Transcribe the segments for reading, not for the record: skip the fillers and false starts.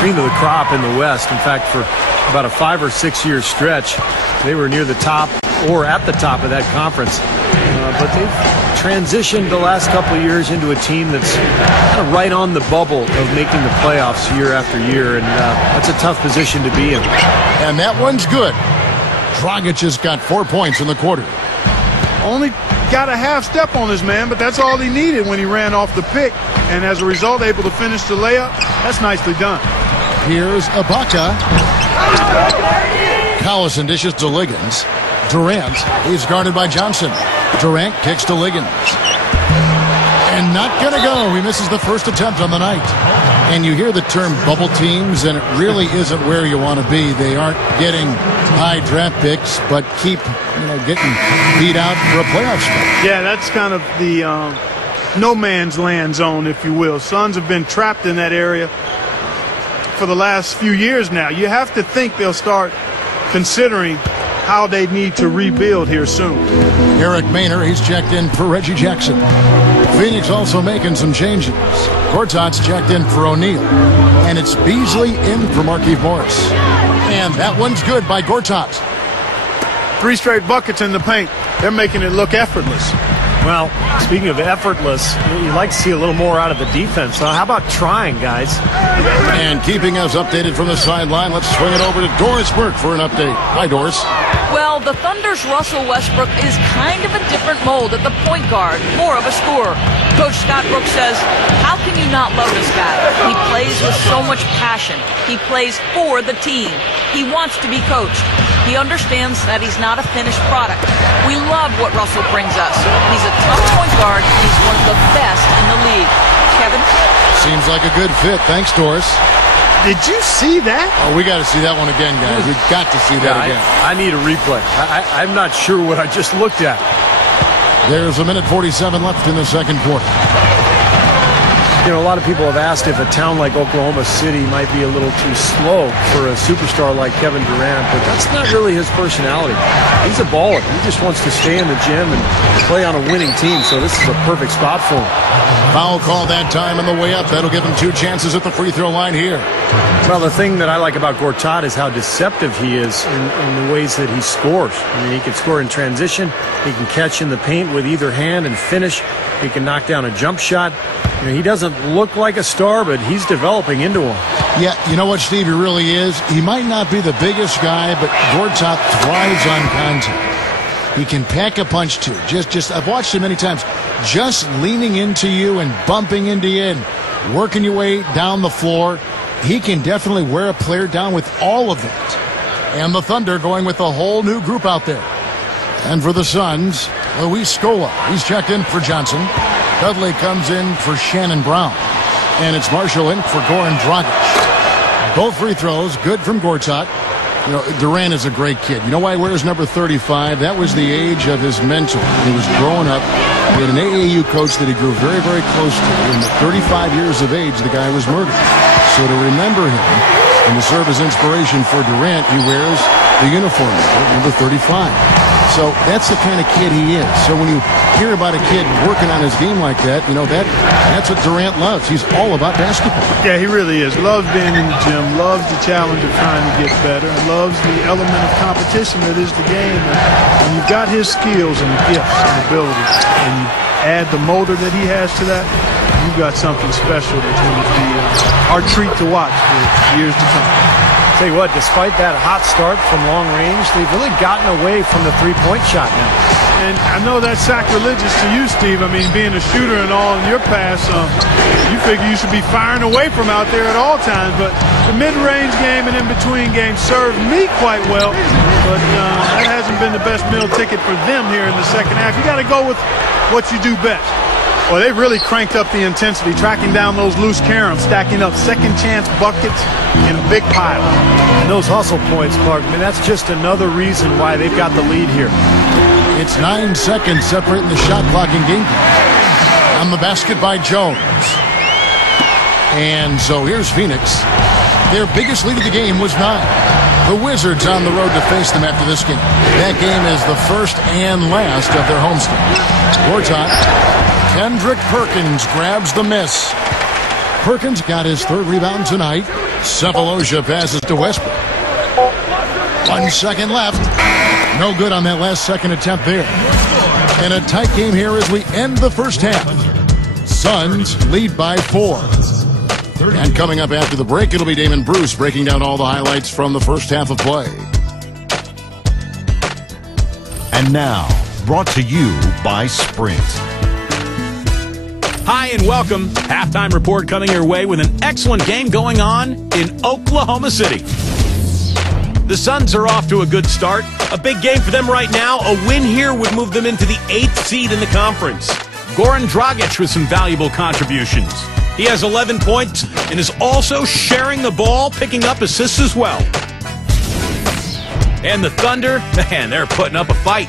cream of the crop in the West. In fact, for about a 5 or 6 year stretch, they were near the top or at the top of that conference. But they've transitioned the last couple of years into a team that's kind of right on the bubble of making the playoffs year after year, and that's a tough position to be in. And that one's good. Dragic has got 4 points in the quarter. Only got a half step on this man, but that's all he needed when he ran off the pick, and as a result able to finish the layup. That's nicely done. Here's Ibaka. Collison dishes to Liggins. Durant, he's guarded by Johnson. Durant kicks to Liggins. And not going to go. He misses the first attempt on the night. And you hear the term bubble teams, and it really isn't where you want to be. They aren't getting high draft picks, but keep getting beat out for a playoff spot. Yeah, that's kind of the no man's land zone, if you will. Suns have been trapped in that area for the last few years now. You have to think they'll start considering how they need to rebuild here soon. Eric Maynor, he's checked in for Reggie Jackson. Phoenix also making some changes. Gortat's checked in for O'Neal. And it's Beasley in for Markieff Morris. And that one's good by Gortat. 3 straight buckets in the paint. They're making it look effortless. Well, speaking of effortless, you'd like to see a little more out of the defense. So how about trying, guys? And keeping us updated from the sideline, let's swing it over to Doris Burke for an update. Hi, Doris. Well, the Thunder's Russell Westbrook is kind of a different mold at the point guard, more of a scorer. Coach Scott Brooks says, how can you not love this guy? He plays with so much passion. He plays for the team. He wants to be coached. He understands that he's not a finished product. We love what Russell brings us. He's a tough point guard, and he's one of the best in the league. Kevin? Seems like a good fit. Thanks, Doris. Did you see that? Oh, we got to see that one again, guys. We've got to see that again. I need a replay. I'm not sure what I just looked at. There's a minute 47 left in the second quarter. A lot of people have asked if a town like Oklahoma City might be a little too slow for a superstar like Kevin Durant, but that's not really his personality. He's a baller. He just wants to stay in the gym and play on a winning team, so this is a perfect spot for him. Foul call that time on the way up. That'll give him 2 chances at the free throw line here. Well, the thing that I like about Gortat is how deceptive he is in the ways that he scores. I mean, he can score in transition. He can catch in the paint with either hand and finish. He can knock down a jump shot. He doesn't look like a star, but he's developing into one. Yeah, you know what, Steve? He really is. He might not be the biggest guy, but Gortat thrives on contact. He can pack a punch, too. I've watched him many times. Just leaning into you and bumping into you and working your way down the floor. He can definitely wear a player down with all of that. And the Thunder going with a whole new group out there. And for the Suns, Luis Scola. He's checked in for Johnson. Dudley comes in for Shannon Brown. And it's Marshall in for Goran Dragic. Both free throws, good from Gortat. Durant is a great kid. You know why he wears number 35? That was the age of his mentor. He was growing up. He had an AAU coach that he grew very, very close to. And at 35 years of age, the guy was murdered. So to remember him and to serve as inspiration for Durant, he wears the uniform number 35. So that's the kind of kid he is. So when you hear about a kid working on his game like that, that's what Durant loves. He's all about basketball. Yeah, he really is. Loves being in the gym, loves the challenge of trying to get better, and loves the element of competition that is the game. And you've got his skills and gifts and abilities, and you add the motor that he has to that, you've got something special that's going to be our treat to watch for years to come. Tell you what, despite that hot start from long range, they've really gotten away from the three-point shot now. And I know that's sacrilegious to you, Steve. I mean, being a shooter and all in your past, you figure you should be firing away from out there at all times. But the mid-range game and in-between games served me quite well. But that hasn't been the best meal ticket for them here in the second half. You got to go with what you do best. Well, they've really cranked up the intensity, tracking down those loose caroms, stacking up second-chance buckets in a big pile. And those hustle points, Clark, that's just another reason why they've got the lead here. It's 9 seconds separating the shot clock and game clock. On the basket by Jones. And so here's Phoenix. Their biggest lead of the game was 9. The Wizards on the road to face them after this game. That game is the first and last of their homestand. Gortat. Kendrick Perkins grabs the miss. Perkins got his 3rd rebound tonight. Cephalosha passes to Westbrook. 1 second left. No good on that last second attempt there. And a tight game here as we end the first half. Suns lead by 4. And coming up after the break, it'll be Damon Bruce breaking down all the highlights from the first half of play. And now, brought to you by Sprint. Hi and welcome. Halftime report coming your way with an excellent game going on in Oklahoma City. The Suns are off to a good start. A big game for them right now. A win here would move them into the 8th seed in the conference. Goran Dragic with some valuable contributions. He has 11 points and is also sharing the ball, picking up assists as well. And the Thunder, man, they're putting up a fight.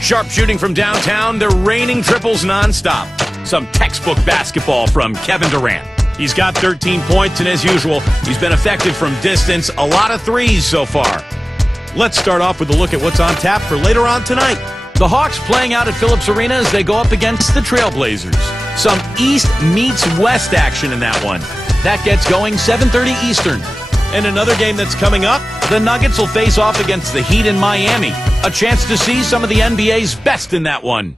Sharp shooting from downtown. They're raining triples nonstop. Some textbook basketball from Kevin Durant. He's got 13 points, and as usual, he's been effective from distance. A lot of threes so far. Let's start off with a look at what's on tap for later on tonight. The Hawks playing out at Phillips Arena as they go up against the Trailblazers. Some East meets West action in that one. That gets going 7:30 Eastern. And another game that's coming up, the Nuggets will face off against the Heat in Miami. A chance to see some of the NBA's best in that one.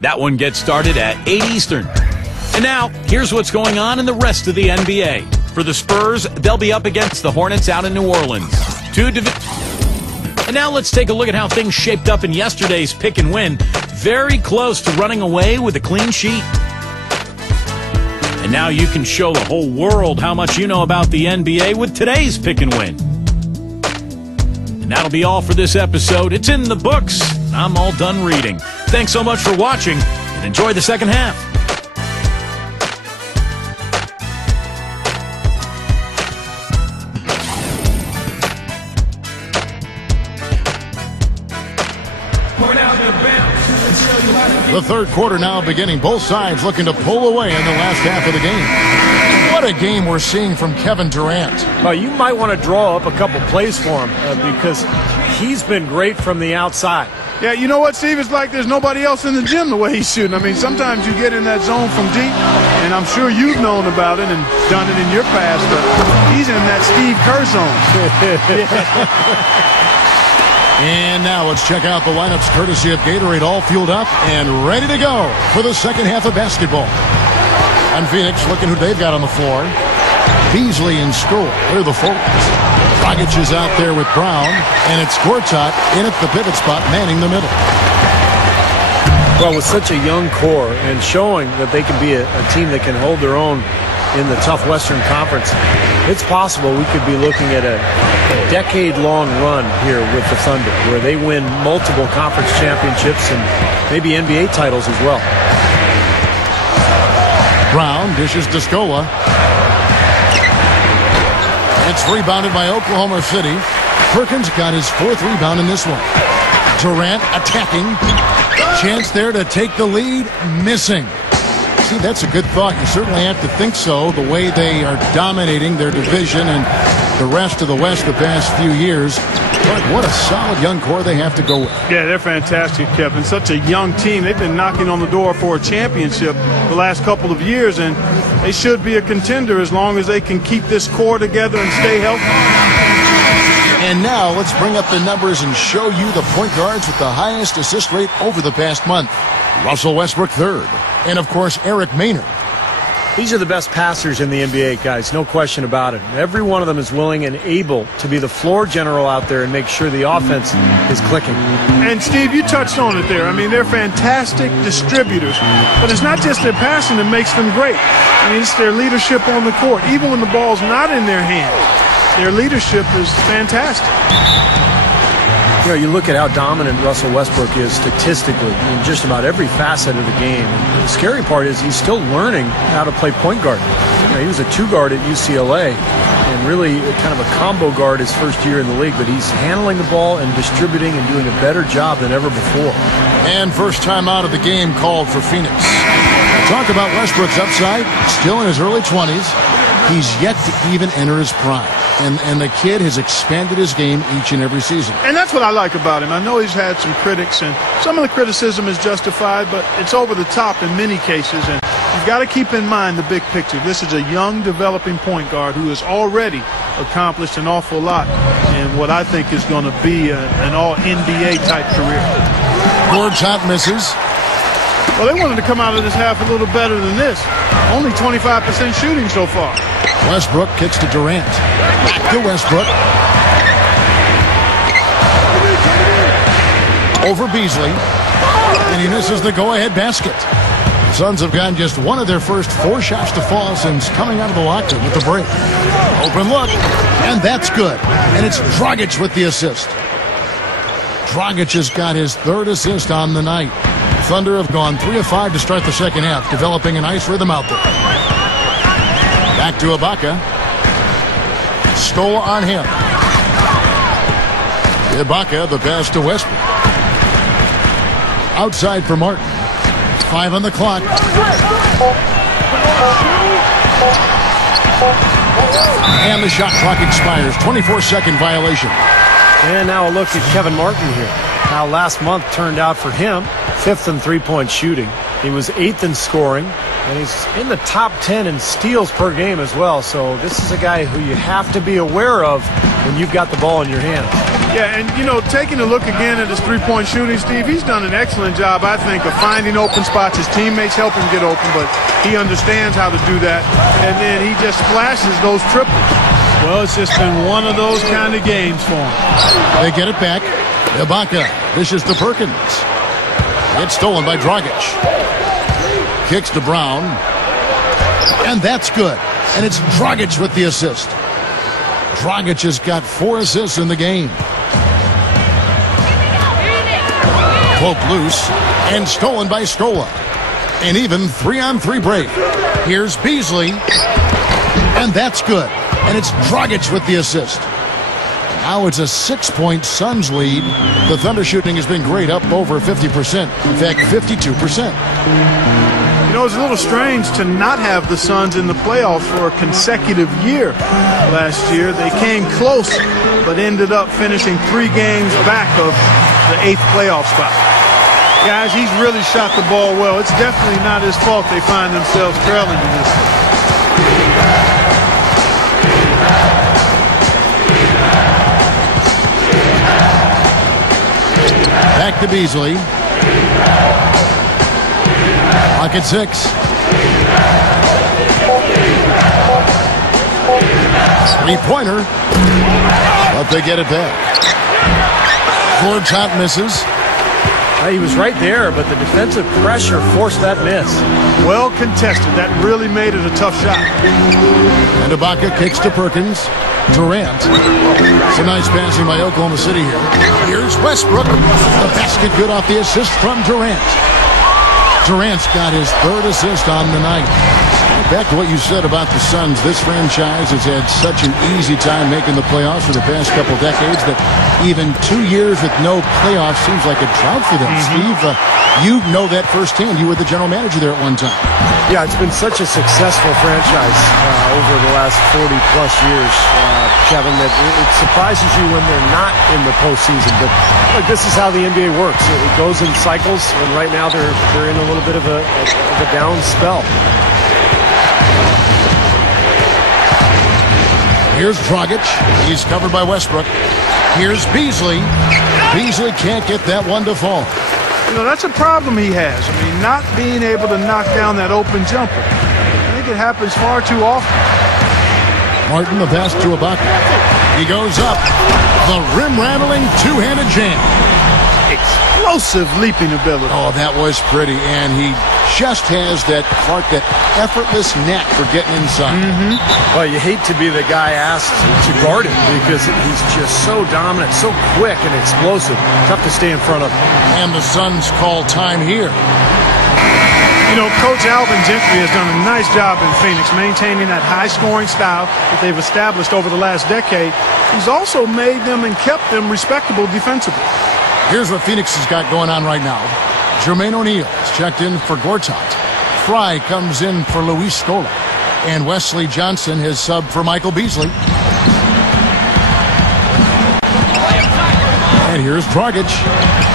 That one gets started at 8 Eastern. And now, here's what's going on in the rest of the NBA. For the Spurs, they'll be up against the Hornets out in New Orleans. And now let's take a look at how things shaped up in yesterday's pick and win. Very close to running away with a clean sheet. And now you can show the whole world how much you know about the NBA with today's pick and win. And that'll be all for this episode. It's in the books. I'm all done reading. Thanks so much for watching, and enjoy the second half. The third quarter now beginning. Both sides looking to pull away in the last half of the game. What a game we're seeing from Kevin Durant. Well, you might want to draw up a couple plays for him because he's been great from the outside. Yeah, you know what, Steve? It's like there's nobody else in the gym the way he's shooting. I mean, sometimes you get in that zone from deep, and I'm sure you've known about it and done it in your past, but he's in that Steve Kerr zone. And now let's check out the lineups courtesy of Gatorade, all fueled up and ready to go for the second half of basketball. And Phoenix looking who they've got on the floor. Beasley and Score. They're the forwards. Dragic is out there with Brown, and it's Gortat in at the pivot spot, manning the middle. Well, with such a young core and showing that they can be a team that can hold their own in the tough Western Conference, it's possible we could be looking at a decade-long run here with the Thunder, where they win multiple conference championships and maybe NBA titles as well. Brown dishes to Scola. It's rebounded by Oklahoma City. Perkins got his 4th rebound in this one. Durant attacking. Chance there to take the lead. Missing. See, that's a good thought. You certainly have to think so, the way they are dominating their division and the rest of the West the past few years. But what a solid young core they have to go with. Yeah, they're fantastic, Kevin. Such a young team. They've been knocking on the door for a championship the last couple of years, and they should be a contender as long as they can keep this core together and stay healthy. And now let's bring up the numbers and show you the point guards with the highest assist rate over the past month. Russell Westbrook 3rd. And, of course, Eric Maynard. These are the best passers in the NBA, guys, no question about it. Every one of them is willing and able to be the floor general out there and make sure the offense is clicking. And, Steve, you touched on it there. I mean, they're fantastic distributors. But it's not just their passing that makes them great. I mean, it's their leadership on the court. Even when the ball's not in their hands, their leadership is fantastic. You know, you look at how dominant Russell Westbrook is statistically in just about every facet of the game. And the scary part is he's still learning how to play point guard. You know, he was a 2-guard at UCLA and really kind of a combo guard his first year in the league, but he's handling the ball and distributing and doing a better job than ever before. And first time out of the game called for Phoenix. Talk about Westbrook's upside, still in his early 20s. He's yet to even enter his prime. And the kid has expanded his game each and every season. And that's what I like about him. I know he's had some critics, and some of the criticism is justified, but it's over the top in many cases. And you've got to keep in mind the big picture. This is a young, developing point guard who has already accomplished an awful lot in what I think is going to be an all-NBA type career. Gortat misses. Well, they wanted to come out of this half a little better than this. Only 25% shooting so far. Westbrook kicks to Durant. Back to Westbrook. Over Beasley. And he misses the go-ahead basket. The Suns have gotten just one of their first 4 shots to fall since coming out of the locker room with the break. Open look. And that's good. And it's Dragic with the assist. Dragic has got his 3rd assist on the night. Thunder have gone 3 of 5 to start the second half, developing a nice rhythm out there. Back to Ibaka. Stole on him. Ibaka, the pass to Westbrook. Outside for Martin. 5 on the clock. And the shot clock expires. 24-second violation. And now a look at Kevin Martin here. How last month turned out for him. 5th in three-point shooting. He was 8th in scoring. And he's in the top 10 in steals per game as well. So this is a guy who you have to be aware of when you've got the ball in your hands. Yeah, and, you know, taking a look again at his three-point shooting, Steve, he's done an excellent job, I think, of finding open spots. His teammates help him get open, but he understands how to do that. And then he just flashes those triples. Well, it's just been one of those kind of games for him. They get it back. Ibaka dishes to Perkins. It's stolen by Dragic. Kicks to Brown. And that's good. And it's Dragic with the assist. Dragic has got 4 assists in the game. Cloak loose. And stolen by Scola. An even 3-on-3 break. Here's Beasley. And that's good. And it's Dragic with the assist. Now it's a 6-point Suns lead. The Thunder shooting has been great, up over 50%. In fact, 52%. You know, it's a little strange to not have the Suns in the playoffs for a consecutive year. Last year, they came close, but ended up finishing 3 games back of the 8th playoff spot. Guys, he's really shot the ball well. It's definitely not his fault they find themselves trailing in this one. Back to Beasley. Clock at 6. 3-pointer. But they get it back. Gortat misses. He was right there, but the defensive pressure forced that miss. Well contested. That really made it a tough shot. And Ibaka kicks to Perkins. Durant. Some nice passing by Oklahoma City here. Here's Westbrook. The basket good off the assist from Durant. Durant's got his 3rd assist on the night. Back to what you said about the Suns, this franchise has had such an easy time making the playoffs for the past couple decades that even 2 years with no playoffs seems like a drought for them. Steve, you know that firsthand. You were the general manager there at one time. Yeah, it's been such a successful franchise over the last 40-plus years, Kevin, that it surprises you when they're not in the postseason. But look, this is how the NBA works. It goes in cycles, and right now they're in a little bit of a down spell. Here's Dragic. He's covered by Westbrook. Here's Beasley. Beasley can't get that one to fall. You know, that's a problem he has. I mean, not being able to knock down that open jumper. I think it happens far too often. Martin, the pass to Ibaka. He goes up. The rim-rattling two-handed jam. Explosive leaping ability. Oh, that was pretty. And he just has that effortless knack for getting inside. Well, you hate to be the guy asked to guard him because he's just so dominant, so quick and explosive. Tough to stay in front of him. And the Suns call time here. You know, Coach Alvin Gentry has done a nice job in Phoenix maintaining that high-scoring style that they've established over the last decade. He's also made them and kept them respectable defensively. Here's what Phoenix has got going on right now. Jermaine O'Neal is checked in for Gortat. Fry comes in for Luis Scola. And Wesley Johnson has subbed for Michael Beasley. And here's Dragic.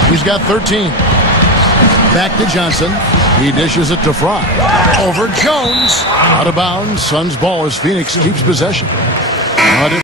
He's got 13. Back to Johnson. He dishes it to Fry. Over Jones. Out of bounds. Suns ball as Phoenix keeps possession.